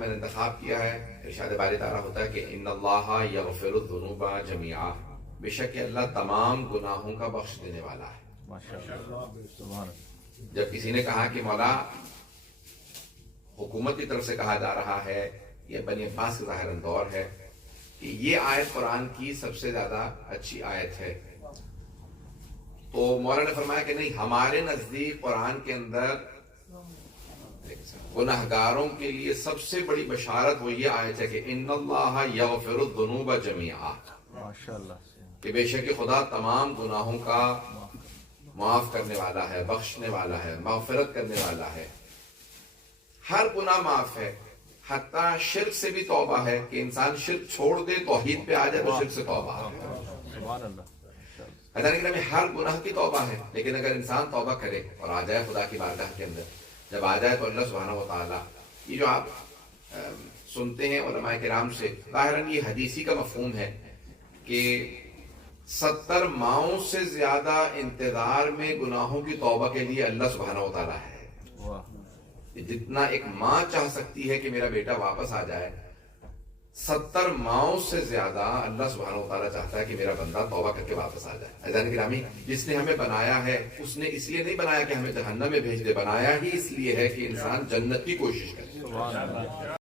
میں نے انتخاب کیا ہے، ارشاد باری تعالیٰ ہوتا ہے کہ ان اللہ یغفر الذنوب جميعا، بے شک کہ اللہ تمام گناہوں کا بخش دینے والا ہے۔ جب کسی نے کہا کہ مولا حکومت کی طرف سے کہا جا رہا ہے، یہ بنی عباس کا ظاہراً دور ہے کہ یہ آیت قرآن کی سب سے زیادہ اچھی آیت ہے، تو مولا نے فرمایا کہ نہیں، ہمارے نزدیک قرآن کے اندر گناہگاروں کے لیے سب سے بڑی بشارت وہ یہ آیت ہے کہ ان اللہ یغفر الذنوب جميعا، کہ بے شک خدا تمام گناہوں کا معاف کرنے والا ہے، بخشنے والا ہے، مغفرت کرنے والا ہے، ہر گناہ معاف ہے، حتیٰ شرک سے بھی توبہ ہے کہ انسان شرک چھوڑ دے توحید پہ آ جائے تو شرک سے توبہ ہے۔ حضرت میں ہر گناہ کی توبہ ہے، لیکن اگر انسان توبہ کرے اور آ جائے خدا کی بارگاہ کے اندر، جب آ جائے تو اللہ سبحانہ و تعالیٰ، یہ جو آپ سنتے ہیں علماء کرام سے، ظاہراً یہ حدیثی کا مفہوم ہے کہ 70 ماؤں سے زیادہ انتظار میں گناہوں کی توبہ کے لیے اللہ سبحانہ و تعالیٰ ہے۔ جتنا ایک ماں چاہ سکتی ہے کہ میرا بیٹا واپس آ جائے، 70 ماؤں سے زیادہ اللہ سبحانہ و تعالیٰ چاہتا ہے کہ میرا بندہ توبہ کر کے واپس آ جائے۔ عزیزان گرامی، جس نے ہمیں بنایا ہے اس نے اس لیے نہیں بنایا کہ ہمیں جہنم میں بھیج دے، بنایا ہی اس لیے ہے کہ انسان جنت کی کوشش کرے۔